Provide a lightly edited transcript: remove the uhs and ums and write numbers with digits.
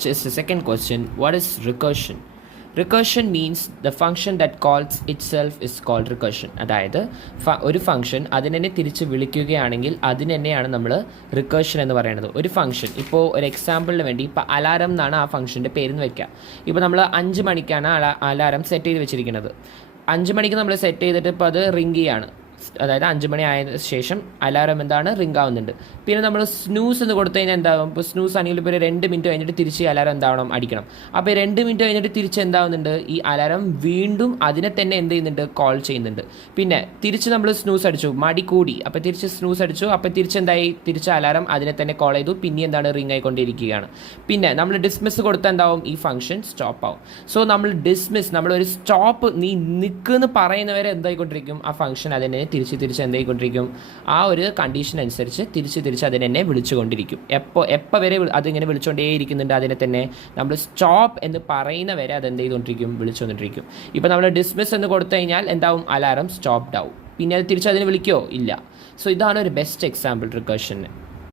Next is the second question. What is recursion? Recursion means the function that calls itself is called recursion. അതായത് ഒരു function അതിനെ തന്നെ തിരിച്ച് വിളിക്കുകയാണെങ്കിൽ അതിന് തന്നെയാണ് നമ്മൾ റിക്കർഷൻ എന്ന് പറയുന്നത്. ഒരു ഫംഗ്ഷൻ ഇപ്പോൾ ഒരു എക്സാമ്പിളിന് വേണ്ടി ഇപ്പോൾ അലാറം എന്നാണ് ആ ഫംഗ്ഷൻ്റെ പേരെന്ന് വയ്ക്കുക. ഇപ്പോൾ നമ്മൾ 5 മണിക്കാണ് അലാറം സെറ്റ് ചെയ്ത് വെച്ചിരിക്കുന്നത്. 5 മണിക്ക് നമ്മൾ സെറ്റ് ചെയ്തിട്ട് ഇപ്പോൾ അത് റിംഗ് ചെയ്യാണ്. അതായത് 5 മണി ആയ ശേഷം അലാറം എന്താണ് റിംഗ് ആവുന്നുണ്ട്. പിന്നെ നമ്മൾ സ്നൂസ് എന്ന് കൊടുത്തു കഴിഞ്ഞാൽ എന്താകും? ഇപ്പോൾ സ്നൂസ് ആണെങ്കിൽ ഇപ്പോൾ 2 മിനിറ്റ് കഴിഞ്ഞിട്ട് തിരിച്ച് അലാറം എന്താവണം അടിക്കണം. അപ്പോൾ 2 മിനിറ്റ് കഴിഞ്ഞിട്ട് തിരിച്ച് എന്താവുന്നുണ്ട്? ഈ അലാറം വീണ്ടും അതിനെ തന്നെ എന്ത് ചെയ്യുന്നുണ്ട്? കോൾ ചെയ്യുന്നുണ്ട്. പിന്നെ തിരിച്ച് നമ്മൾ സ്നൂസ് അടിച്ചു, മടി കൂടി, അപ്പോൾ തിരിച്ച് സ്നൂസ് അടിച്ചു, അപ്പോൾ തിരിച്ചെന്തായി? തിരിച്ച് അലാറം അതിനെ തന്നെ കോൾ ചെയ്തു, പിന്നെ എന്താണ്? റിംഗ് ആയിക്കൊണ്ടിരിക്കുകയാണ്. പിന്നെ നമ്മൾ ഡിസ്മിസ് കൊടുത്താൽ എന്താവും? ഈ ഫംഗ്ഷൻ സ്റ്റോപ്പ് ആവും. സോ നമ്മൾ ഡിസ്മിസ്, നമ്മളൊരു സ്റ്റോപ്പ്, നീ നിൽക്കുമെന്ന് പറയുന്നവരെ എന്തായിക്കൊണ്ടിരിക്കും? ആ ഫംഗ്ഷൻ അതിനെ തിരിച്ച് എന്തായിക്കൊണ്ടിരിക്കും? ആ ഒരു കണ്ടീഷൻ അനുസരിച്ച് തിരിച്ച് അതിനെ വിളിച്ചുകൊണ്ടിരിക്കും. എപ്പോൾ വരെ അതിങ്ങനെ വിളിച്ചുകൊണ്ടേയിരിക്കുന്നുണ്ട് അതിനെ തന്നെ. നമ്മൾ സ്റ്റോപ്പ് എന്ന് പറയുന്ന വരെ അത് എന്ത് ചെയ്തുകൊണ്ടിരിക്കും? വിളിച്ചുകൊണ്ടിരിക്കും. ഇപ്പോൾ നമ്മൾ ഡിസ്മിസ് എന്ന് കൊടുത്തു കഴിഞ്ഞാൽ എന്താവും? അലാറം സ്റ്റോപ്ഡ് ആവും. പിന്നെ അത് തിരിച്ച് അതിനെ വിളിക്കുമോ? ഇല്ല. സോ ഇതാണ് ഒരു ബെസ്റ്റ് എക്സാമ്പിൾ റിക്കർഷന്.